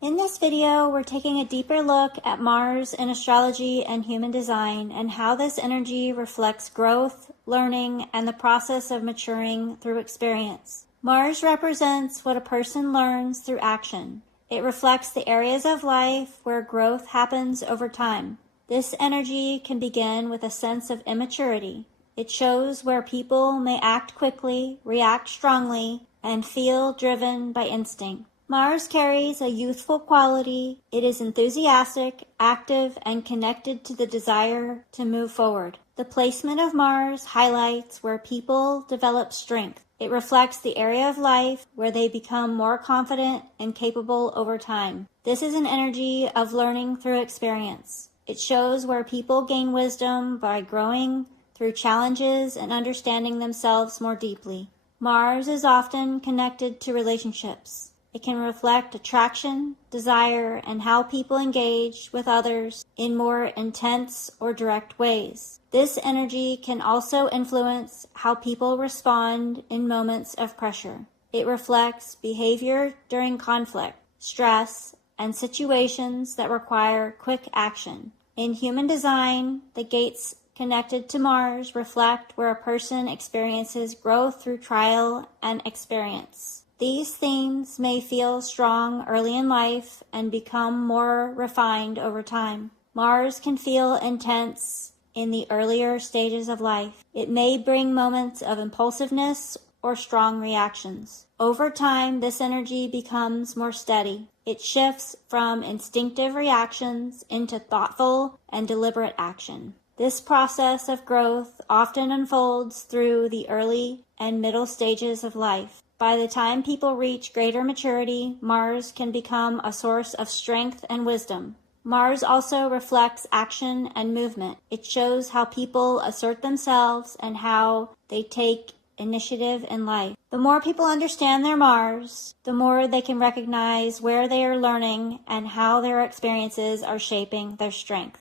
In this video, we're taking a deeper look at Mars in astrology and human design and how this energy reflects growth, learning, and the process of maturing through experience. Mars represents what a person learns through action. It reflects the areas of life where growth happens over time. This energy can begin with a sense of immaturity. It shows where people may act quickly, react strongly, and feel driven by instinct. Mars carries a youthful quality. It is enthusiastic, active, and connected to the desire to move forward. The placement of Mars highlights where people develop strength. It reflects the area of life where they become more confident and capable over time. This is an energy of learning through experience. It shows where people gain wisdom by growing through challenges and understanding themselves more deeply. Mars is often connected to relationships. It can reflect attraction, desire, and how people engage with others in more intense or direct ways. This energy can also influence how people respond in moments of pressure. It reflects behavior during conflict, stress, and situations that require quick action. In human design, the gates connected to Mars reflect where a person experiences growth through trial and experience. These themes may feel strong early in life and become more refined over time. Mars can feel intense in the earlier stages of life. It may bring moments of impulsiveness or strong reactions. Over time, this energy becomes more steady. It shifts from instinctive reactions into thoughtful and deliberate action. This process of growth often unfolds through the early and middle stages of life. By the time people reach greater maturity, Mars can become a source of strength and wisdom. Mars also reflects action and movement. It shows how people assert themselves and how they take initiative in life. The more people understand their Mars, the more they can recognize where they are learning and how their experiences are shaping their strength.